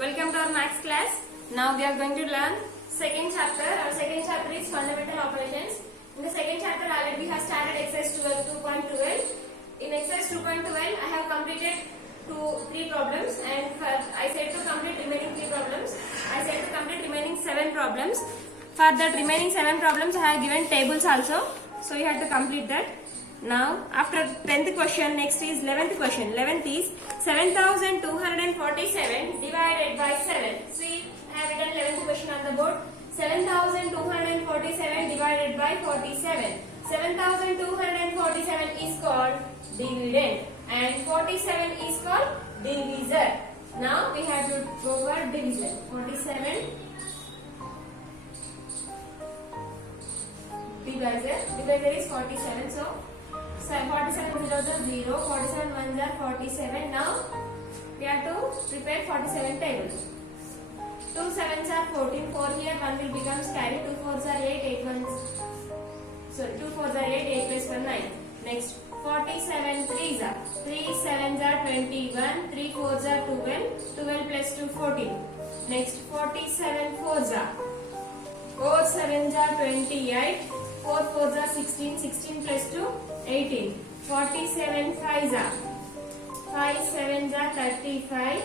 Welcome to our maths class. Now we are going to learn second chapter. Our second chapter is fundamental operations. In the second chapter already we have started exercise 2.12. In exercise 2.12 I have completed three problems, and I said to complete remaining 3 problems. I said to complete remaining 7 problems. For that remaining 7 problems I have given tables also. So you have to complete that. Now after 10th question, next is 11th question. 11th is 7247 divided by 7. See, I have written 11th question on the board. 7247 divided by 47. 7247 is called dividend and 47 is called divisor. Now we have to go for division. 47 divisor is 47. So 47 zeros are 0, 47 ones are 47. Now we have to prepare 47 tables. 2 sevens are 14, 4 here, 1 will become carry, 2 fours are 8, 8 ones, sorry, 2 fours are 8, 8 plus 1 9. Next 47 threes are, 3 sevens are 21, 3 fours are 12, 12 plus 2 14. Next 47 fours are, 4 sevens are 28, 4 fours are 16, 16 plus 2 18. 47 fives are, 5 sevens are 35,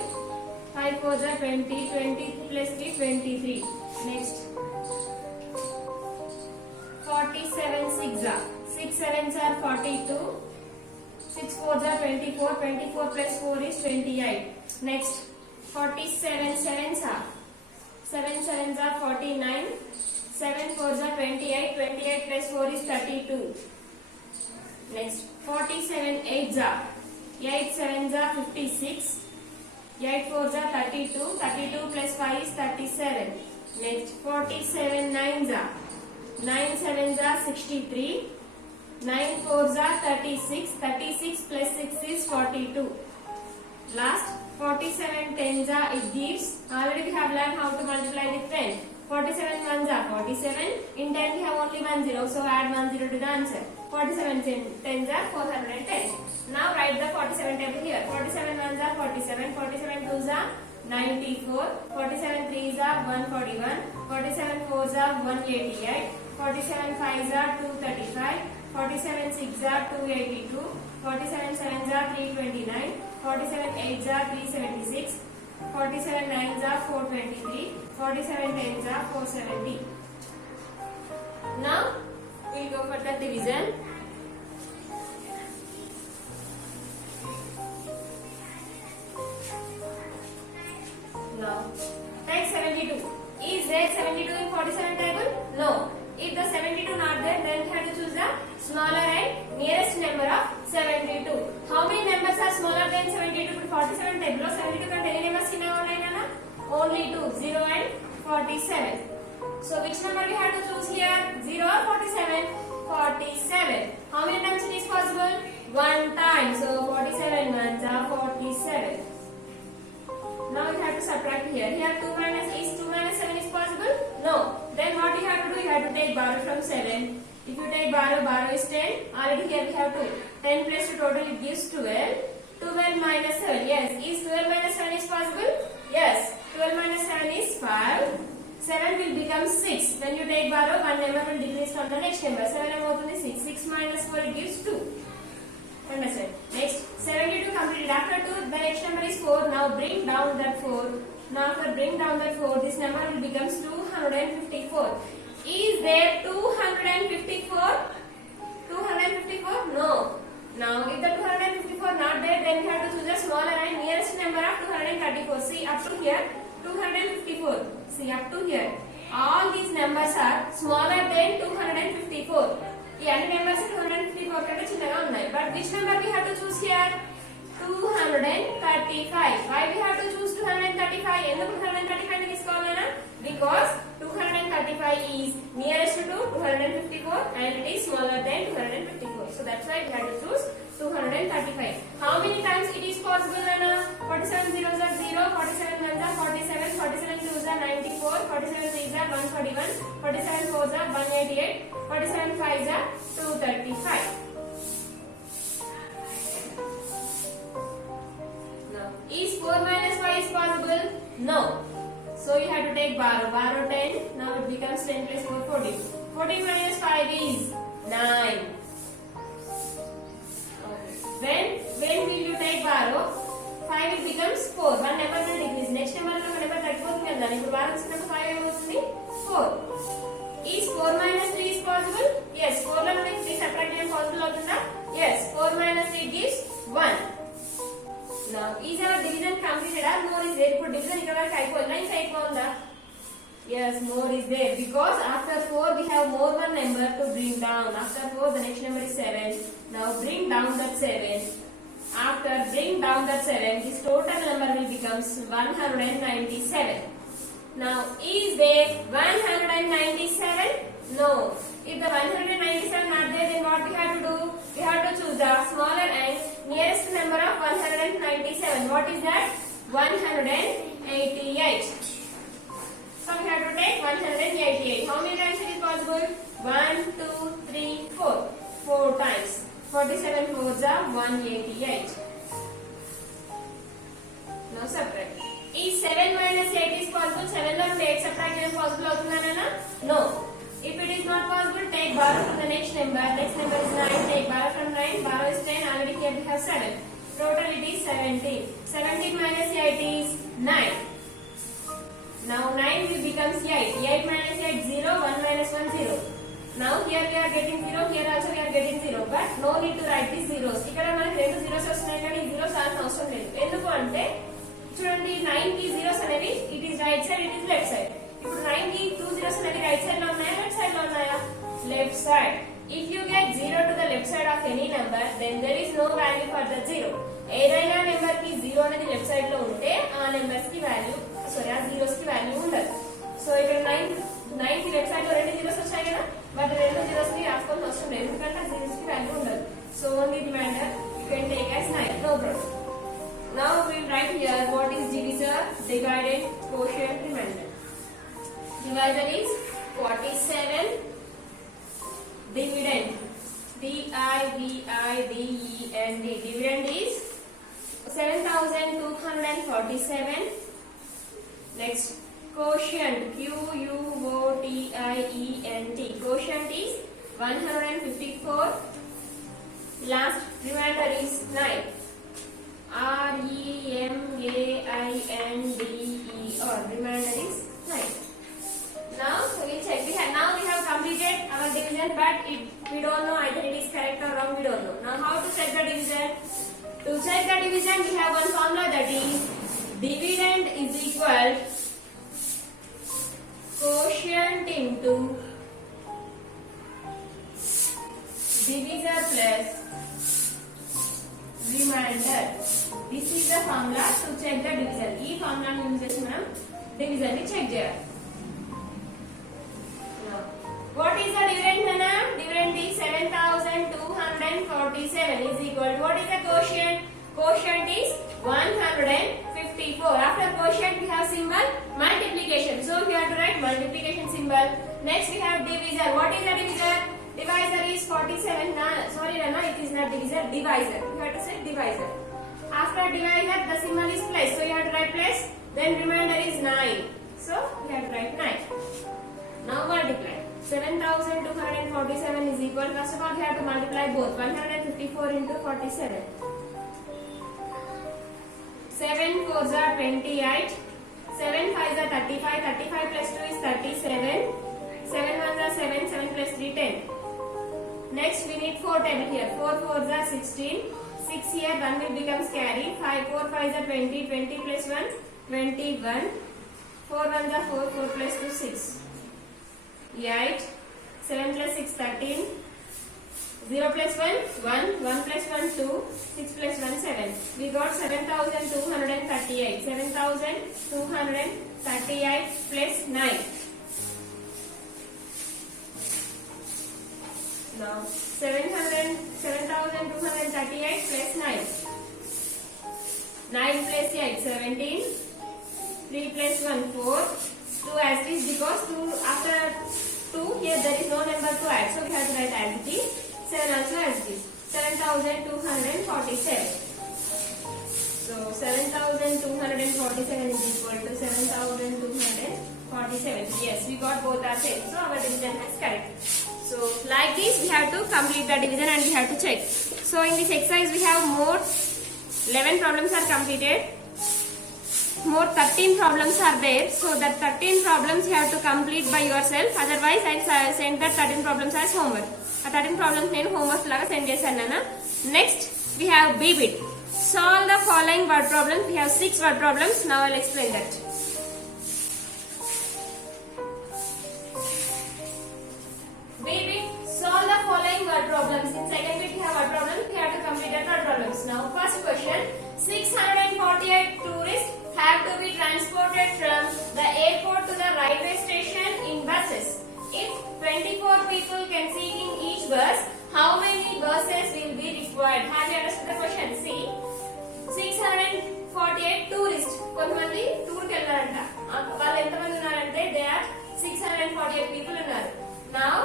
5 fours are 20, 20 plus 3 23. Next 47 sixes are, 6 sevens are 42, 6 fours are 24, 24 plus 4 is 28. Next 47 sevens are, 7 sevens are 49, 7 fours are 28, 28 plus 4 is 32. Next 47 eights are, 8 sevens are 56, 8 fours are 32, 32 plus 5 is 37. Next 47 nines are, 9 sevens are 63, 9 fours are 36, 36 plus 6 is 42. Last 47 tens are, it gives, already we have learned how to multiply with 10. 47 ones are 47, in 10 we have only 1 0, so add 1 0 to the answer. 47 tens are 410. Now write the 47 table here. 47 ones are 47, 47 twos are 94, 47 threes are 141, 47 fours are 188, 47 fives are 235, 47 sixes are 282, 47 sevens are 329, 47 eights are 376, 47 nines are 423, 47 tens are 470. Now we will go for the division. Now take 72. Is there 72 in 47 table? No. If the 72 not there, then we have to choose the smaller and nearest number of 72. How many numbers are smaller than 72 in 47 table? 72 can any numbers in our line? Only 2, 0 and 47. So which number we have to choose here? 0 or 47? 47. How many times it is possible? 1 time. So 47 ones are 47. Now we have to subtract here. Here 2 minus 7 is possible? No. Then what you have to do? You have to take borrow from 7. If you take borrow is 10. Already here we have 2. 10 plus 2 total it gives 12. 12 minus 7. Yes. Is 12 minus 7 is possible? Yes. 12 minus 7 is 5. 7 will become 6. When you take borrow, one number will decrease from the next number. 7 is 6. 6 minus 4 it gives 2. Understand? Next, 72 completed. After 2, the next number is 4. Now bring down that 4. Now after bring down that 4, this number will become 254. Is there 254? 254? No. Now if the 254 not there, then we have to choose a smaller and nearest number of 234. See up to here 254. See up to here. All these numbers are smaller than 254. Any numbers 254 కంటే చిన్నగా ఉన్నాయి. But which number we have to choose here? 235. Why we have to choose 235? ఎందుకు 235 ని తీసుకోవాలన్నా? Because 235 is nearest to 254 and it is smaller than 254. So that's why we have to choose 235. How many times it is possible, Nana? 47 zeros are 0, 47 ones are 47, 47 twos are 94, 47 threes are 141, 47 fours are 188, 47 fives are 235. Now, is 4 minus 5 is possible? No. So you have to take borrow. Borrow 10. Now it becomes 10 plus 4, 14. 14 minus 5 is 9. When will you take borrow? 5 it becomes 4. One number will decrease. Next number one number 34 కింద ఇప్పుడు borrow number 5 ఏమవుతుంది 4. Is 4 minus 3 is possible? Yes. 4 లో నుండి 3 subtract చేయడం possible అవుతుందా? Yes. 4 minus 3 gives 1. Now is our division completed or more is there? ఇప్పుడు division ఇక్కడ వరకు అయిపోయిందా ఇంకా ఎక్కువ ఉందా? Yes, more is there because after 4 we have more one number to bring down. After 4 the next number is 7. Now bring down that 7. After bring down that 7, this total number will becomes 197. Now is there 197? No. If the 197 not there, then what we have to do? We have to choose the smaller and nearest number of 197. What is that? 188. So we have to take 188. How many times it is possible? 1, 2, 3, 4. 4 times. 47 4s are 188. Now subtract. Is 7 minus 8 is possible? 7 or 8 subtract is possible outunana? No. If it is not possible, take borrow from the next number. Next number is 9. Take borrow from 9. Borrow is 10. Already here we have 7. Total it is 17. 17 minus 8 is 9. Now 9 will becomes 8. 8 minus 8 0. 1 minus 1 0. Now here we are getting 0. Here also we are getting 0. But no need to write these zeros. ఇక్కడ మనకి రెండు zeros వస్తున్నాయి కానీ ఈ zeros అవసరం లేదు. ఎందుకు అంటే చూడండి 9 కి zeros అనేవి it is right side, it is left side. ఇప్పుడు 9 కి 2 zeros అనేవి right side లో ఉన్నాయా left side లో ఉన్నాయా? Left side. If you get 0 to the left side of any number, then there is no value for the 0. ఏదైనా number కి 0 అనేది లెఫ్ట్ సైడ్ లో ఉంటే ఆ నెంబర్స్ కి వాల్యూ ఆ జీరోస్ కి వాల్యూ ఉండదు. సో ఇక్కడ 9 కి లెఫ్ట్ సైడ్ లో రెండు జీరోస్ వచ్చాయి కదా, బట్ రెండు జీరోస్ కి రాసుకోవాల్సిన అవసరం లేదు ఎందుకంటే ఆ జీరోస్ కి వాల్యూ ఉండదు. So only reminder you can take as 9, no problem. Now we will write here what is divisor, dividend, quotient, remainder. Divisor is 47. Dividend D-I-V-I-D-E-N-D. Dividend is 7247. Next, quotient Q-U-O-T-I-E-N-T. Quotient is 154. Last, remainder is 9. R-E-M-A-I-N-D-E-R. Remainder is 9. Now we check. We have completed our division, but we don't know either it is correct or wrong. We don't know. Now how to check the division? To check the division, we have one formula, that is dividend is equal quotient into divisor plus remainder. This is the formula to check the division. ఈ formula ని use చేసి మనం division ని check చేయాలి. What is the dividend, Nana? Dividend is 7247 is equal to, what is the quotient? Quotient is 154. After quotient we have symbol multiplication. So we have to write multiplication symbol. Next we have divisor. What is the divisor? Divisor is 47. Sorry Nana, it is not divisor, divisor. You have to say divisor. After divisor the symbol is plus. So you have to write plus. Then remainder is 9. So you have to write 9. Now multiply. 7247 is equal. First of all, we have to multiply both. 154 into 47. 7 4s are 28. 7 5s are 35. 35 plus 2 is 37. 7 1s are 7. 7 plus 3 10. Next we need 4 table here. 4 4s are 16. 6 here, 1 will becomes carry. 5 4 5s are 20. 20 plus 1 21. 4 1s are 4. 4 plus 2 6. 8, 7 plus 6 13, 0 plus 1 1, 1 plus 1 2, 6 plus 1 7. We got 7238. 7238 plus 9. Now 7238 plus 9. 9 plus 8 17. 3 plus 1 4. 2 as it is, because 2 after 2 here there is no number to add, so we have to write as it is. 7 also as it is. 7247. So 7247 is equal to 7247. Yes, we got both our same. So our division is correct. So like this we have to complete the division and we have to check. So in this exercise we have more 11 problems are completed. More 13 problems are there. So that 13 problems you have to complete by yourself. Otherwise I send that 13 problems as homework. A 13 problems nenu homework laga send chesannana. Next we have B bit. Solve the following word problems. We have 6 word problems. Now I'll explain that. B bit. Solve the following word problems. In second bit we have word problems. We have to complete the word problems. Now first question. 648 tourists have to be transported from the airport to the railway station in buses. If 24 people can sit in each bus, how many buses will be required? Have you understood the question? See, 648 tourists. కొంతమంది tour కి వెళ్ళారంట. వాళ్ళు ఎంతమంది ఉన్నారంటే they are 648 people ఉన్నారు. Now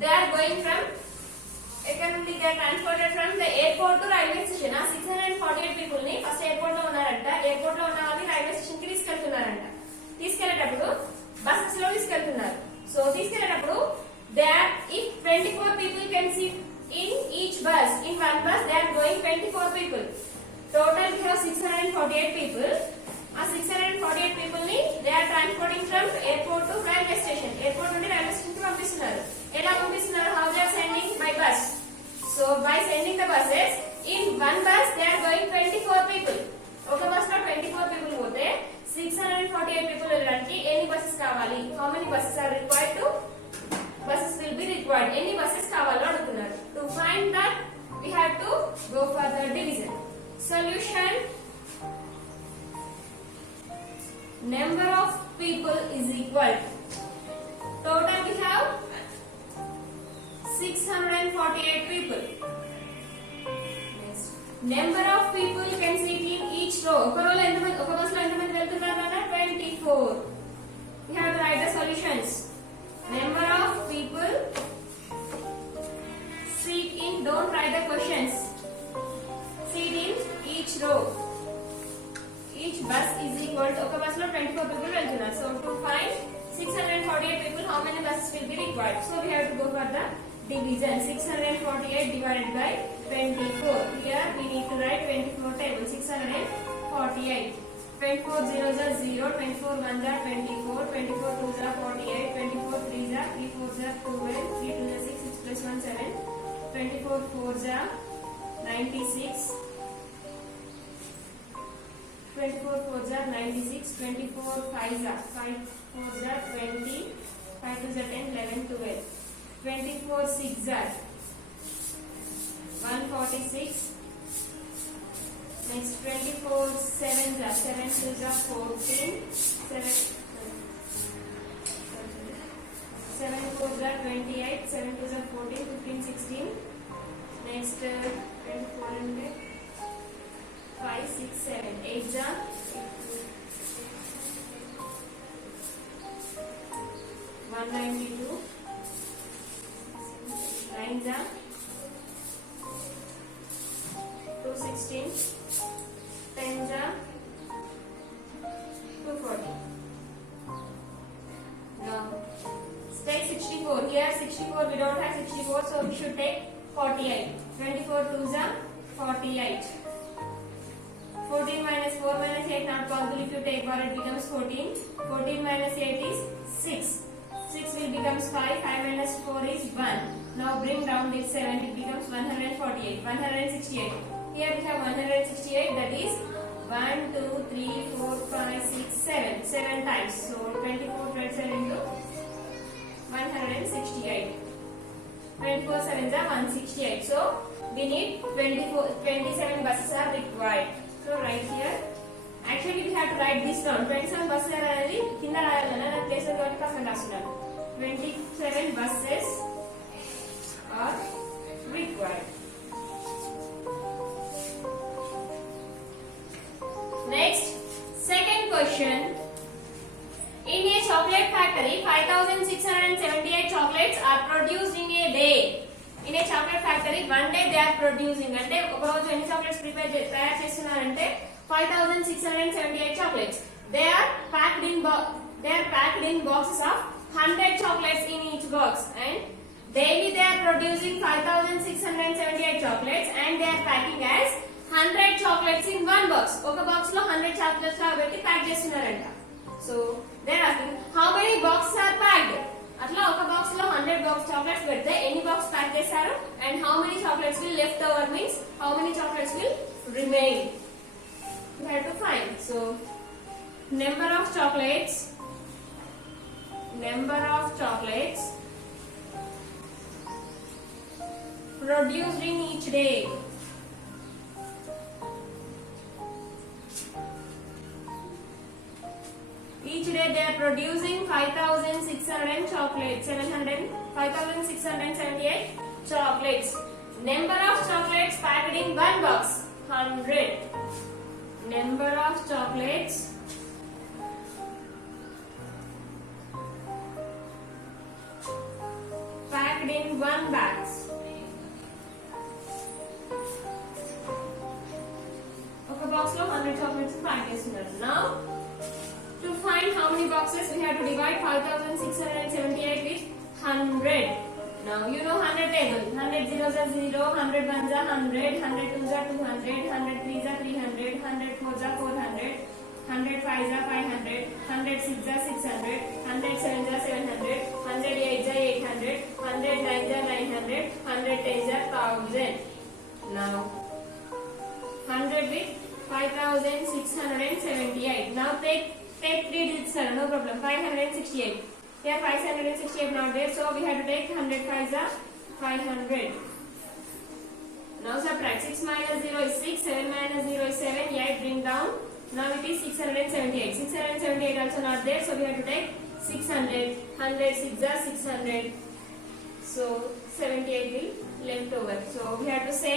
they are going from ఎక్కడ నుండి they are transported from the airport to railway station. ఆ 648 people ని ఫస్ట్ ఎయిర్పోర్ట్ లో ఉన్నారంట. ఎయిర్పోర్ట్ లో ఉన్న వాళ్ళని రైల్వే స్టేషన్ కి తీసుకెళ్తున్నారంట. తీసుకెళ్లేటప్పుడు బస్సెస్ లో తీసుకెళ్తున్నారు. సో తీసుకెళ్లేటప్పుడు they are if 24 people can sit in each bus, in one bus they are going 24 people. Total we have 648 people. ఆ 648 people ని they are transporting from airport to railway station. Airport నుండి railway station కి పంపిస్తున్నారు. ఎలా పంపిస్తున్నారు? How they are sending? By bus. So by sending the buses, in one bus they are going 24 people. ఒక bus లో 24 people పోతే 648 people వెళ్ళడానికి ఎన్ని బస్సెస్ కావాలి? How many buses are required to? Buses will be required. ఎన్ని buses కావాలో అడుగుతున్నారు. To find that we have to go for the division. Solution. Number of people is equal. Total we have 648 people. Next. Number of people can sit in each row. ఒక row లో ఎంతమంది, ఒక bus లో ఎంతమంది వెళ్తున్నారు అన్న 24. We have to write the solutions. Number of people sit in, don't write the questions. Sit in each row. Each bus is equal to, ఒక bus లో 24 people వెళ్తున్నారు. So to find 648 people, how many buses will be required? So we have to go for the division. 648 divided by 24. Here we need to write 24 table. 648. 24 zeros are 0. 24 ones are 24. 24 twos are 48. 24 threes are 3 fours are 12. 3 twos are 6. 6 plus 1 7. 24 fours are 96. 24 fours are 96. 24 fives are 5 fours are 20. 5 twos are 10. 11 12. 24 six are 146. Next 24 sevens are 7 twos are 14. 7 fours are 28. 7 twos are 14. 15 16. Next 24 and 5 6 7 8 are 192. 9 are 216. 10 are 240. Now take 64. Here 64 we don't have 64, so we should take 48. 24 twos are 48. 14 minus 4 minus 8 not possible. If you take 1 it becomes 14. 14 minus 8 is 6. 6 will becomes 5. 5 minus 4 is 1. Now bring down this 7, it becomes 148. 168. Here we have 168, that is 1, 2, 3, 4, 5, 6, 7. 7 times. So 24 27 into 168. 24 sevens are 168. So we need 27 buses are required. So right here, actually we have to write this down. 27 buses are already kinda rayalana na place lo కాబట్టి కాస్త రాస్తున్నాను. 27 buses are required. Next, second question. In a chocolate factory, 5,678 chocolates are produced in a day. In a chocolate factory, one day they are producing. అంటే ఒక రోజు ఎన్ని chocolates prepare తయారు చేస్తున్నారంటే 5,678 chocolates. They are packed in boxes of 100 chocolates in each box, and daily they are producing 5,678 chocolates, and they are packing as 100 chocolates in one box. ఒక box లో 100 chocolates లా పెట్టి pack చేస్తున్నారంట. So they are asking how many boxes are packed. అట్లా ఒక box లో 100 box chocolates పెడితే ఎన్ని box pack చేశారు, and how many chocolates will left over means how many chocolates will remain. You have to find. So number of chocolates produced in each day. Each day they are producing 5,600 chocolates, 5,678 chocolates. Number of chocolates packed in one box, 100. Number of chocolates packed in one box. ఒక box లో 100 chocolates pack చేస్తున్నారు. Now to find how many boxes, we have to divide 5,678 with 100. Now you know 100 table. 100 zeros are 0, 100 ones are 100, 100 twos are 200, 100 threes are 300, 100 fours are 400, 100 fives are 500, 100 sixes are 600, 100 sevens are 700, 100 eights are 800, 100 nines are 900, 100 tens are 1000. Now 100 with 5,678. Now take 3 digits, sir, no problem. 568. Here 568 not there, so we have to take 100 fives are 500. Now subtract. 6 minus 0 is 6, 7 minus 0 is 7, 8 bring down. Now it is 678. 678 also not there, so we have to take 600. 100 6 are 600. So 78 will left over. So we have to say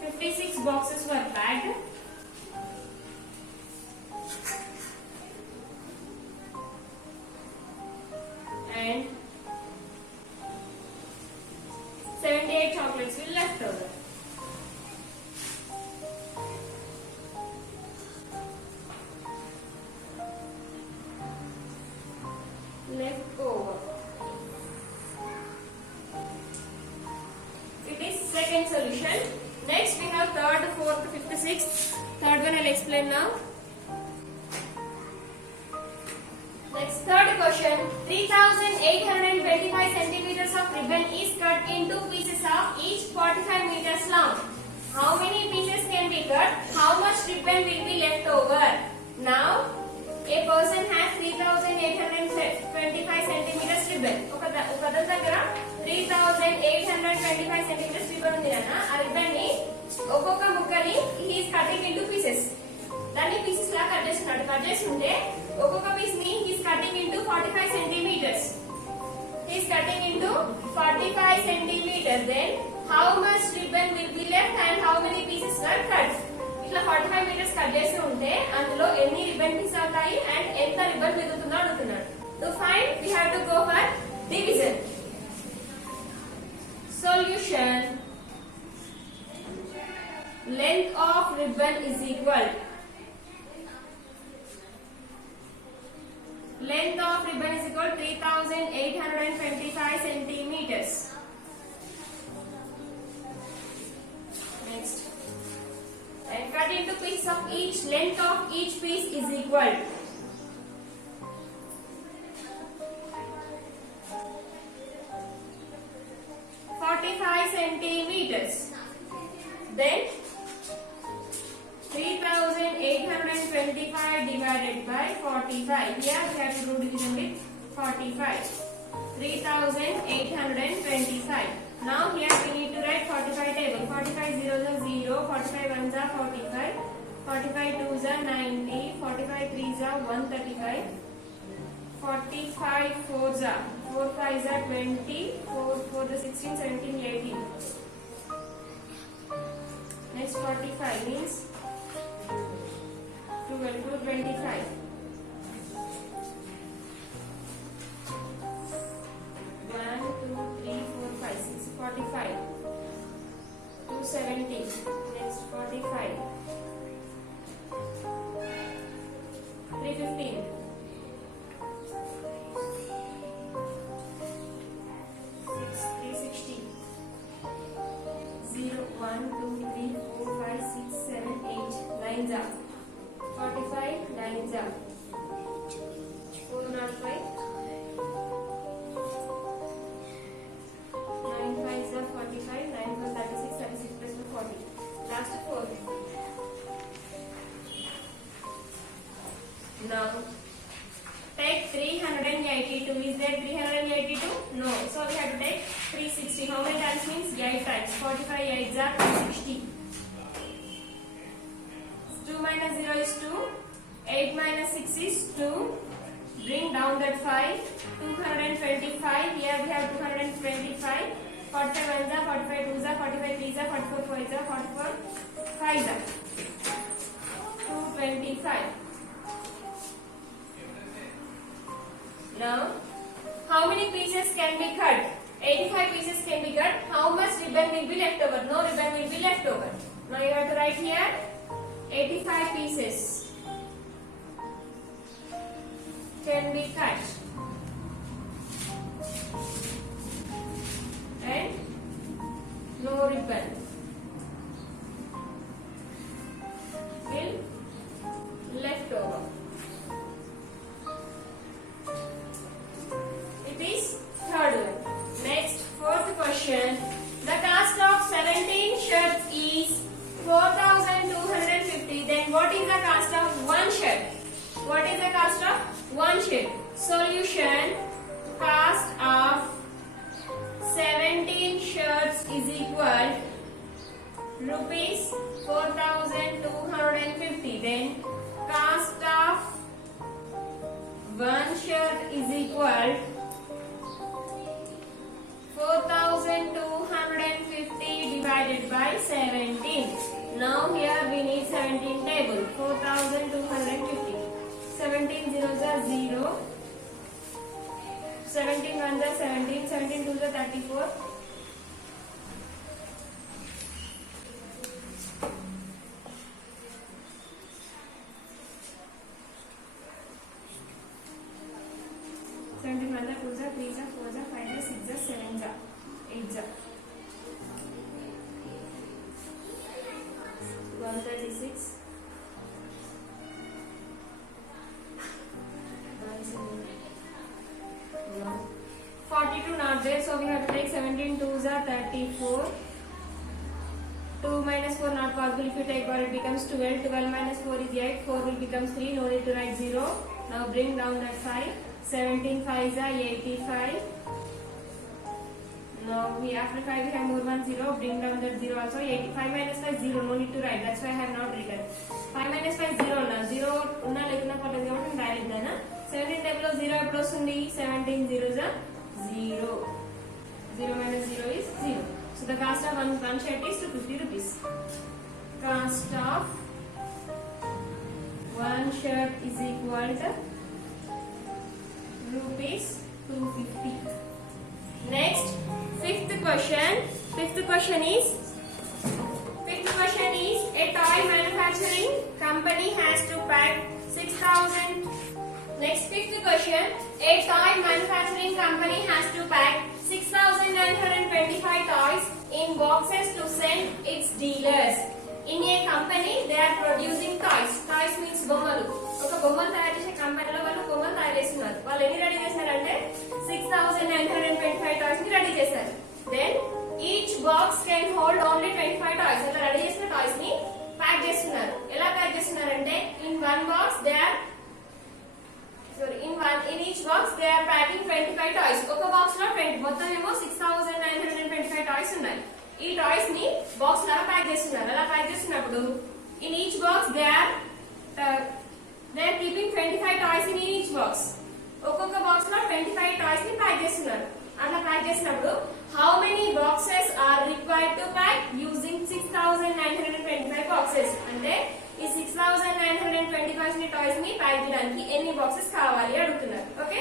56 boxes were packed. And 78 chocolates will left over. Left over. It is second solution. Next we have third, fourth, fifth, sixth. Third one I'll explain now. Next, third question. 3,825 centimeters of ribbon is cut into pieces of each 45 meters long. How many pieces can be cut? How much ribbon will be left over? Now, a person has 3,825 centimeters ribbon. ఒకదం దగ్గర 3,825 centimeters ribbon ఉంది అన్న. ఆ ribbon ని ఒక్కొక్క ముక్కని he is cutting into pieces. దాన్ని pieces లా cut చేస్తున్నాడు. Cut చేస్తుంటే ఒక్కొక్క పీస్ ని he is cutting into 45 centimeters. He is cutting into 45 centimeters. Then how much ribbon will be left and how many pieces were cut? ఇట్లా 45 meters cut చేసి ఉంటే అందులో ఎన్ని ribbon pieces అవుతాయి and ఎంత ribbon మిగులుతుందో అడుగుతున్నాడు. To find, we have to go for division. Solution. Length of ribbon is equal. Length of ribbon is equal to 3,825 centimeters. Next. And cut into pieces of each. Length of each piece is equal. Centimeters. Then 3,825 divided by 45. Here we have to do division with 45. 3,825. Now here we need to write 45 table. 45 zeros are 0, 45 ones are 45, 45 twos are 90, 45 threes are 135, 45 fours are 4 5s are 20, 4 the 16, 17, 18. Next 45 means 12 to 25. 1, 2, 3, 4, 5, 6, 45. 270. Next 45. Now take 382. Is there 382? No. So we have to take 360. How many times means 8 times. 45 8s are 360. 2 minus 0 is 2. 8 minus 6 is 2. Bring down that 5. 225. Here we have 225. 45 1s are 45 2s are 45 3s are 44 4s are 44 5s are 225. Now, how many pieces can be cut? 85 pieces can be cut. How much ribbon will be left over? No ribbon will be left over. Now you have to write here 85 pieces can be cut. And no ribbon will left over. It is third one. Next, fourth question. The cost of 17 shirts is 4,250. Then what is the cost of one shirt? What is the cost of one shirt? Solution. Cost of 17 shirts is equal rupees 4,250. Then cost of one shirt is equal 4,250 divided by 17. Now here we need 17 table. 4,250. 17 zeros are 0. 17 ones are 17. 17 twos are 34. 17 ones are 2s are 3s are 4s are 5s are 6s are 7s are 8s are 136. 42 not there, so we have to take 17 2s are 34. 2 minus 4 not possible. If you take 1 it becomes 12. 12 minus 4 is 8. 4 will become 3. No need to write 0. Now bring down that 5. 17 5s are 85. Now we after 5 we have more 1 0. Bring down that 0 also. 85 minus 5 0. No need to write. That's why I have not written. 5 minus 5 0 now. 0 unna lekuna portadu kabatti valid na. 17 table of 0 eppudu ostundi. 17 zeros are 0. 0 minus 0 is 0. So the cost of one shirt is 250 rupees. Cost of one shirt is equal to rupees 250. Next, fifth question. Fifth question is a toy manufacturing company has to pack 6,000. Next, fifth question. A toy manufacturing company has to pack 6,925 toys in boxes to send its dealers. In a company, they are producing toys. Toys means బొమ్మలు. ఒక బొమ్మలు తయారు చేసే కంపెనీలో వాళ్ళు బొమ్మలు తయారు చేస్తున్నారు. వాళ్ళు ఎన్ని రెడీ చేశారంటే 6,925 టాయ్స్ ని రెడీ చేశారు. Then each box can hold only 25 toys. అలా రెడీ చేసిన టాయ్స్ ని ప్యాక్ చేస్తున్నారు. ఎలా ప్యాక్ చేస్తున్నారంటే in one box they are in each box they are packing 25 toys. ఒక బాక్స్ లో 20 మొత్తం ఏమో 6,925 టాయ్స్ ఉన్నాయి. ఈ టాయ్స్ ని బాక్స్ లాగా ప్యాక్ చేస్తున్నారు. అలా ప్యాక్ చేస్తున్నప్పుడు in each box they are keeping 25 toys in each box. ఒక్కొక్క బాక్స్ లో 25 టాయ్స్ ని ప్యాక్ చేస్తున్నారు. అట్లా ప్యాక్ చేసినప్పుడు how many boxes are required to pack using 6,925 boxes? అంటే ఈ 6,925 ని టాయ్స్ ని ప్యాక్ చేయడానికి ఎన్ని బాక్సెస్ కావాలి అడుగుతున్నారు. Okay,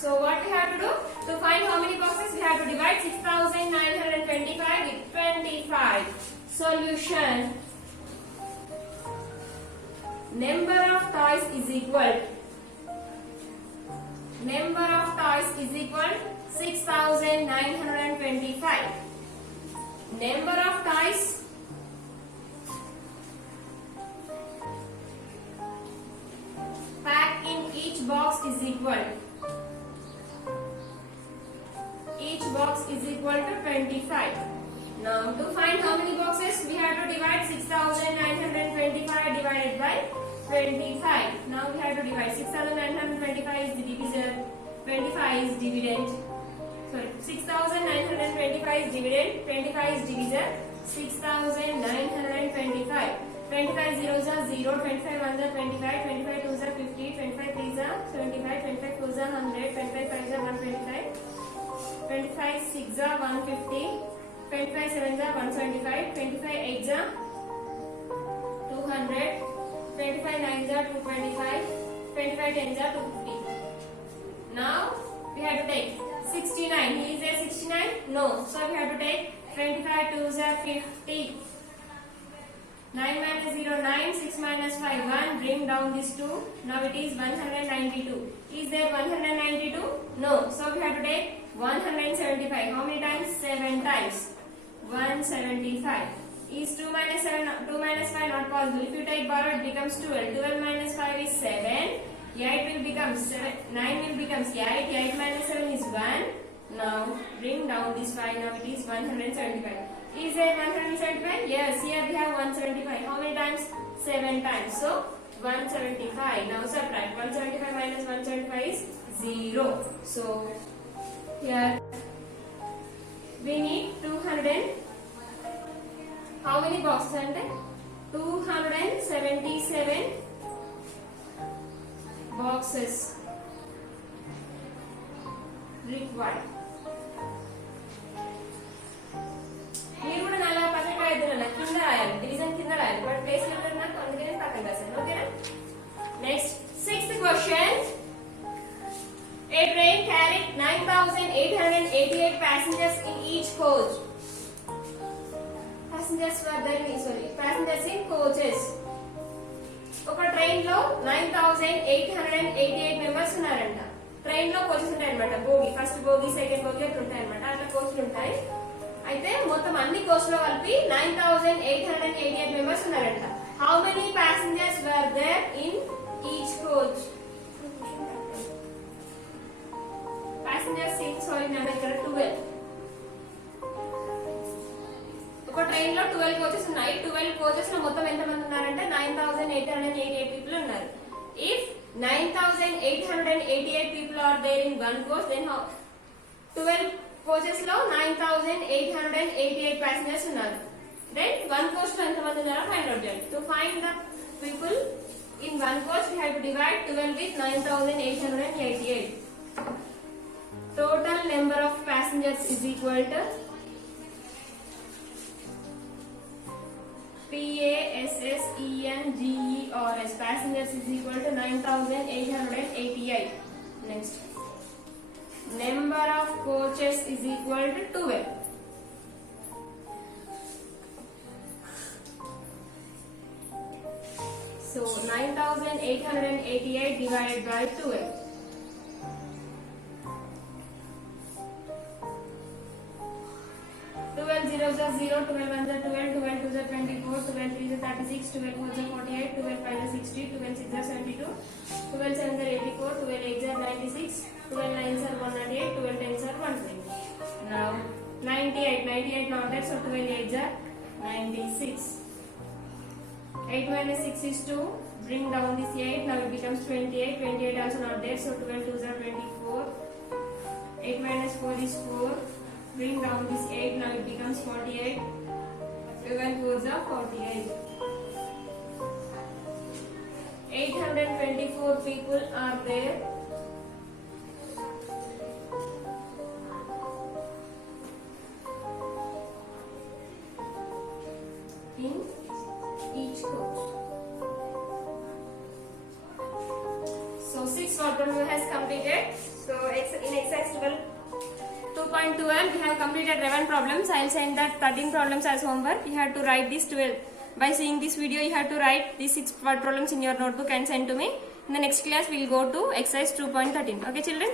so what we have to do to find how many boxes? We have to divide 6,925 with 25. Solution. Number of toys is equal 6,925. Number of toys packed in each box is equal. Each box is equal to 25. Now to find how many boxes, we have to divide 6,925 divided by 25. Now we have to divide. 6,925 is the divisor. 25 is dividend. Sorry, 6,925 is dividend. 25 is divisor. 6,925. 25 zeros are 0. 25 ones are 25. 25 twos are 50. 25 threes are 75. 25 fours are 100. 25 fives are 125. 25 sixes are 150. 25 sevens are 175. 25 eights are 200. 25 nines are 225. 25 tens are 250. Now we have to take 69. Is there 69? No. So we have to take 25 twos are 50. 9 minus 0, 9. 6 minus 5, 1. Bring down this 2. Now it is 192. Is there 192? No. So we have to take 175. How many times? 7 times. 175. Is 2 minus 7, 2 minus 5 not possible. If you take borrow, it becomes 12. 12 minus 5 is 7. 8 will become 7. 9 will become 8. 8 minus 7 is 1. Now bring down this 5. Now it is 175. Is there 175? Yes, here we have 175. How many times? 7 times. So 175. Now subtract. 175 minus 175 is 0. So here we need 200. How many boxes are there? 277 boxes required. మీరు కూడా నాలా పక్కన రాయద్దు, కింద రాయాలి, division కింద రాయాలి, but place number నాకు అందుకనే పక్కన రాశాను. ఓకేనా? Next 6th question. A train carried 9,888 passengers in each coach. Passengers in coaches. ఒక ట్రైన్ లో 9,888 మెంబర్స్ ఉన్నారంట. ట్రైన్ లో కోచెస్ ఉంటాయి అనమాట. బోగి, ఫస్ట్ బోగి, సెకండ్ బోగి అట్లా ఉంటాయి అనమాట. అట్లా కోచ్లు ఉంటాయి. అయితే మొత్తం అన్ని కోచ్ లో కలిపి 9,888 మెంబర్స్ ఉన్నారంట. How many passengers were there in each coach? Passengers in ఇక్కడ 12. ఒక ట్రైన్ లో 12 కోచెస్ ఉన్నాయి. 12 కోచెస్ లో మొత్తం ఎంత మంది ఉన్నారంటే 9,888 పీపుల్ ఉన్నారు. If 9,888 people are there in one coach, then 12 coaches లో 9,888 ప్యాసింజర్స్ ఉన్నారు. దెన్ వన్ కోచ్ లో ఎంత మంది ఉన్నారో ఫైండ్ అవుట్ చేయాలి. To find the people in one coach we have to divide 12 with 9,888. Total number of passengers is equal to PASSENGERS. Passengers is equal to 9,888. Next, number of coaches is equal to 12. So 9,888 divided by 12. 12 zeros are 0, 12 ones are 12, 12 twos are 24, 12 threes are 36, 12 fours are 48, 12 fives are 60, 12 sixes are 72, 12 sevens are 84, 12 eights are 96, 12 nines are 198, 12 tens are 120. Now 98 not there, so 12 eights are 96. 8 minus 6 is 2. Bring down this 8. Now it becomes 28. 28 also not there, so 12 twos are 24. 8 minus 4 is 4. Bring down this 8. Now it becomes 48. 12 fours are 48. 824 people are there. In each coach. So 6 word problem has completed. So in exercise 2.12 we have completed 11 problems. I will send that 13 problems as homework. You have to write this 12. By seeing this video you have to write these 6 word problems in your notebook and send to me. In the next class we will go to exercise 2.13. Okay children.